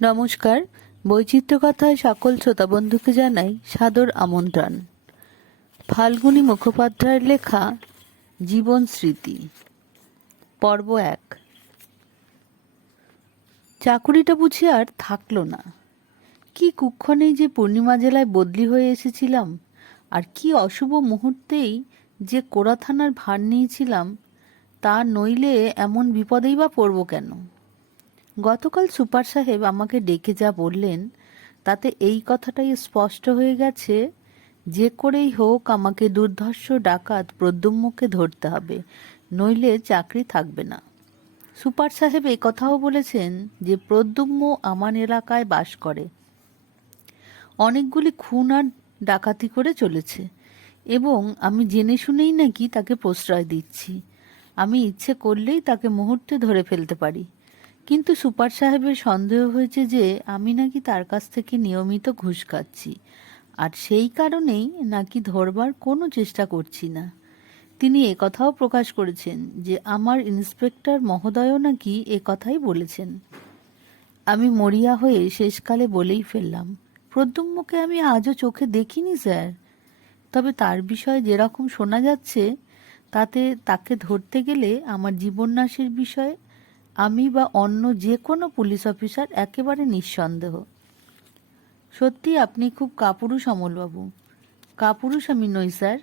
নমস্কার। বৈচিত্র্য কথায় সকল শ্রোতা বন্ধুকে জানাই সাদর আমন্ত্রণ। ফাল্গুনী মুখোপাধ্যায়ের লেখা জীবন স্মৃতি, পর্ব এক। চাকুরিটা বুঝি আর থাকল না। কি কুক্ষণেই যে পূর্ণিমা জেলায় বদলি হয়ে এসেছিলাম, আর কি অশুভ মুহূর্তেই যে কোড়া থানার ভার নিয়েছিলাম, তা নইলে এমন বিপদেই বা পড়ব কেন? গতকাল সুপার সাহেব আমাকে ডেকে যা বললেন, তাতে এই কথাটাই স্পষ্ট হয়ে গেছে, যে করেই হোক আমাকে দুর্ধর্ষ ডাকাত প্রদ্যুম্নকে ধরতে হবে, নইলে চাকরি থাকবে না। সুপার সাহেব এই কথাও বলেছেন যে প্রদ্যুম্ন আমার এলাকায় বাস করে। অনেকগুলি খুন আর ডাকাতি করে চলেছে, এবং আমি জেনে শুনেই নাকি তাকে প্রশ্রয় দিচ্ছি। আমি ইচ্ছে করলেই তাকে মুহূর্তে ধরে ফেলতে পারি। কিন্তু সুপার সাহেবের সন্দেহ হয়েছে যে আমি নাকি তার কাছ থেকে নিয়মিত ঘুষ খাচ্ছি। আর সেই কারণেই নাকি ধরবার কোনো চেষ্টা করছি না। তিনি একথাও প্রকাশ করেছেন যে আমার ইন্সপেক্টর মহোদয়ও নাকি কথাই বলেছেন। আমি মরিয়া হয়ে শেষকালে বলেই ফেললাম, প্রদ্যুম্নকে আমি আজও চোখে দেখিনি, স্যার। তবে তার বিষয়ে যেরকম শোনা যাচ্ছে, তাতে তাকে ধরতে গেলে আমার জীবন্যাসের বিষয়ে আমি বা অন্য যে কোনো পুলিশ অফিসার একেবারে নিঃসন্দেহ। সত্যি আপনি খুব কাপুরুষ অমলবাবু। কাপুরুষ আমি নই, স্যার।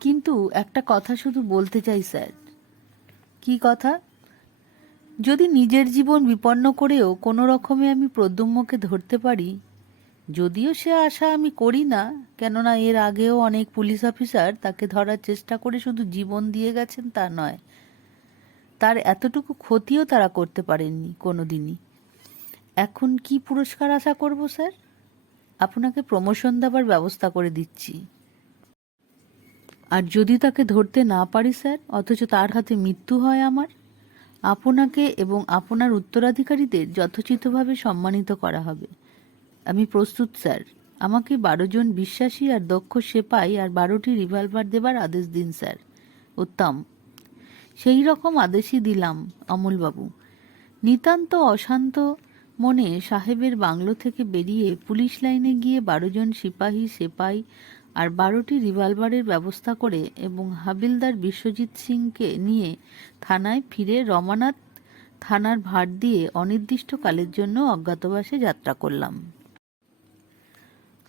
কিন্তু একটা কথা শুধু বলতে চাই, স্যার। কি কথা? যদি নিজের জীবন বিপন্ন করেও কোনো রকমে আমি প্রদ্যুম্নকে ধরতে পারি, যদিও সে আশা আমি করি না, কেননা এর আগেও অনেক পুলিশ অফিসার তাকে ধরার চেষ্টা করে শুধু জীবন দিয়ে গেছেন তা নয় তার এতটুকু ক্ষতিও তারা করতে পারেননি কোনো দিনই এখন কি পুরস্কার আশা করব, স্যার? আপনাকে প্রমোশন দেবার ব্যবস্থা করে দিচ্ছি। আর যদি তাকে ধরতে না পারি, স্যার, অথচ তার হাতে মৃত্যু হয় আমার, আপনাকে এবং আপনার উত্তরাধিকারীদের যথোচিতভাবে সম্মানিত করা হবে। আমি প্রস্তুত, স্যার। আমাকে বারো জন বিশ্বাসী আর দক্ষ সেপাই আর বারোটি রিভলভার দেবার আদেশ দিন, স্যার। উত্তম। সেই রকম আদেশই দিলাম অমলবাবু নিতান্ত অশান্ত মনে সাহেবের বাংলো থেকে বেরিয়ে পুলিশ লাইনে গিয়ে বারো জন সিপাহী, সেপাই আর বারোটি রিভলভারের ব্যবস্থা করে এবং হাবিলদার বিশ্বজিৎ সিংকে নিয়ে থানায় ফিরে রমানাথ থানার ভার দিয়ে অনির্দিষ্টকালের জন্য অজ্ঞাতবাসে যাত্রা করলাম।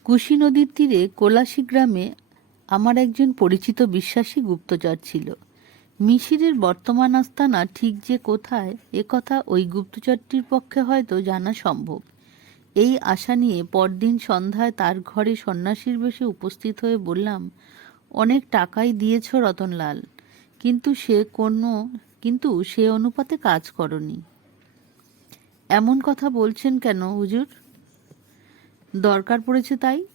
কুশি নদীর তীরে কোলাশি গ্রামে আমার একজন পরিচিত বিশ্বাসী গুপ্তচর ছিল। মিশিরের বর্তমান আস্তানা ঠিক যে কোথায় একথা ওই গুপ্তচরটির পক্ষে হয়তো জানা সম্ভব। এই আশা নিয়ে পরদিন সন্ধ্যায় তার ঘরে সন্ন্যাসীর বেশে উপস্থিত হয়ে বললাম, অনেক টাকাই দিয়েছ রতনলাল, কিন্তু সে কোনো, কিন্তু সে অনুপাতে কাজ করনি। এমন কথা বলছেন কেন হুজুর? দরকার পড়েছে তাই।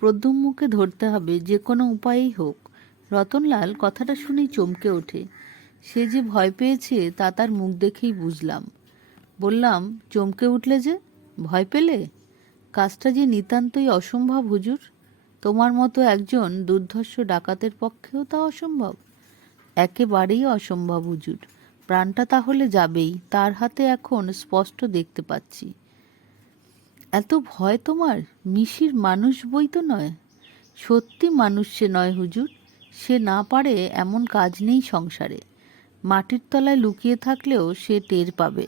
প্রদ্যুম্নকে ধরতে হবে, যে কোনো উপায়েই হোক। রতনলাল কথাটা শুনেই চমকে ওঠে। সে যে ভয় পেয়েছে, তা তার মুখ দেখেই বুঝলাম। বললাম, চমকে উঠলে যে? ভয় পেলে? কাজটা যে নিতান্তই অসম্ভব, হুজুর। তোমার মতো একজন দুর্ধর্ষ ডাকাতের পক্ষেও তা অসম্ভব। একেবারেই অসম্ভব, হুজুর। প্রাণটা তাহলে যাবেই, তার হাতে এখন স্পষ্ট দেখতে পাচ্ছি। এত ভয় তোমার? মিশির মানুষ বই তো নয়। সত্যি মানুষ সে নয়, হুজুর। সে না পারে এমন কাজ নেই সংসারে। মাটির তলায় লুকিয়ে থাকলেও সে টের পাবে।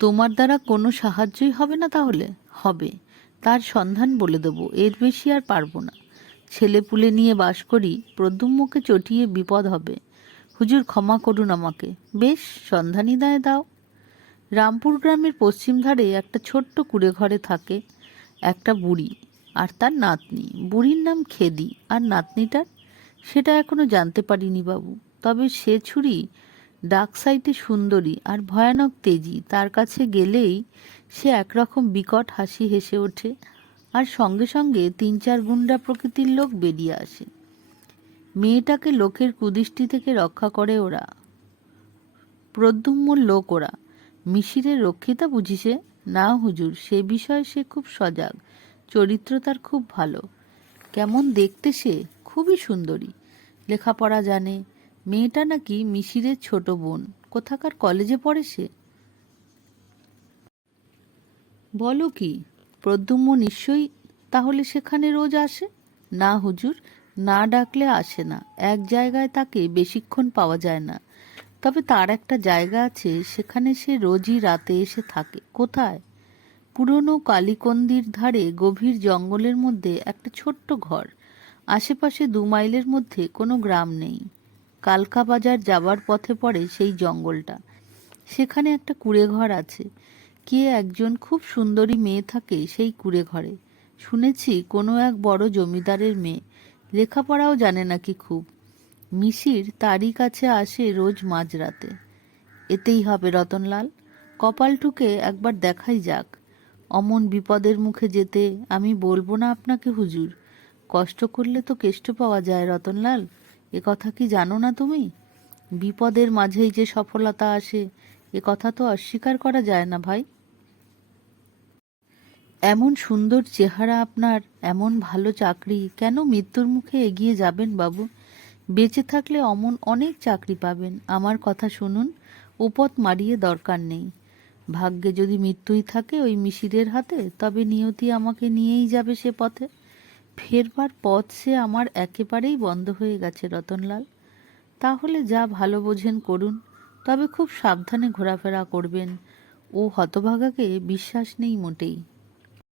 তোমার দ্বারা কোনো সাহায্যই হবে না তাহলে? হবে। তার সন্ধান বলে দেবো, এর বেশি আর পারব না। ছেলে পুলে নিয়ে বাস করি, প্রদ্যুম্নকে চটিয়ে বিপদ হবে। হুজুর ক্ষমা করুন আমাকে। বেশ সন্ধানী দায় দাও। রামপুর গ্রামের পশ্চিম ধারে একটা ছোট্ট কুড়ে ঘরে থাকে একটা বুড়ি। আর তার নাতনি। বুড়ির নাম খেদি। আর নাতনিটার? সেটা এখনও জানতে পারিনি বাবু। তবে সে ছুরি ডাক সাইটে সুন্দরী আর ভয়ানক তেজি। তার কাছে গেলেই সে একরকম বিকট হাসি হেসে ওঠে আর সঙ্গে সঙ্গে তিন চার গুন্ডা প্রকৃতির লোক বেরিয়ে আসে। মেয়েটাকে লোকের কুদৃষ্টি থেকে রক্ষা করে ওরা। প্রদ্যুম্নর লোক ওরা। মিশিরের রক্ষিতা বুঝিছে না হুজুর, সে বিষয়ে সে খুব সজাগ। চরিত্র তার খুব ভালো। কেমন দেখতে সে খুবই সুন্দরী। লেখাপড়া জানে। মেয়েটা নাকি মিশিরের ছোট বোন। কোথাকার কলেজে পড়ে সে? বলো কি, প্রদ্যুম্ন নিশ্চয়ই তাহলে সেখানে রোজ আসে? না হুজুর, না ডাকলে আসে না। এক জায়গায় তাকে বেশিক্ষণ পাওয়া যায় না। তবে তার একটা জায়গা আছে, সেখানে সে রোজই রাতে এসে থাকে। কোথায়? পুরনো কালীকন্দির ধারে গভীর জঙ্গলের মধ্যে একটা ছোট্ট ঘর। আশেপাশে দু মাইলের মধ্যে কোনো গ্রাম নেই। কালকা বাজার যাবার পথে পড়ে সেই জঙ্গলটা। সেখানে একটা কুড়ে ঘর আছে। কে একজন খুব সুন্দরী মেয়ে থাকে সেই কুড়ে ঘরে শুনেছি কোনো এক বড় জমিদারের মেয়ে। লেখাপড়াও জানে নাকি খুব। মিশির তারই কাছে আসে রোজ মাঝরাতে। এতেই হবে রতনলাল। কপাল টুকে একবার দেখাই যাক। অমন বিপদের মুখে যেতে আমি বলব না আপনাকে হুজুর। কষ্ট করলে তো কেষ্ট পাওয়া যায়, রতনলাল। এ কথা কি জানো না তুমি? বিপদের মাঝেই যে সফলতা আসে, এ কথা তো অস্বীকার করা যায় না ভাই। এমন সুন্দর চেহারা আপনার, এমন ভালো চাকরি, কেন মৃত্যুর মুখে এগিয়ে যাবেন বাবু? বেঁচে থাকলে অমন অনেক চাকরি পাবেন। আমার কথা শুনুন উপত মারিয়ে দরকার নেই। ভাগ্যে যদি মৃত্যুই থাকে ওই মিশিরের হাতে, তবে নিয়তি আমাকে নিয়েই যাবে সে পথে। ফেরবার পথ সে আমার একেবারেই বন্ধ হয়ে গেছে, রতনলাল। তাহলে যা ভালো বোঝেন করুন, তবে খুব সাবধানে ঘোরাফেরা করবেন। ও হতভাগাকে বিশ্বাস নেই মোটেই।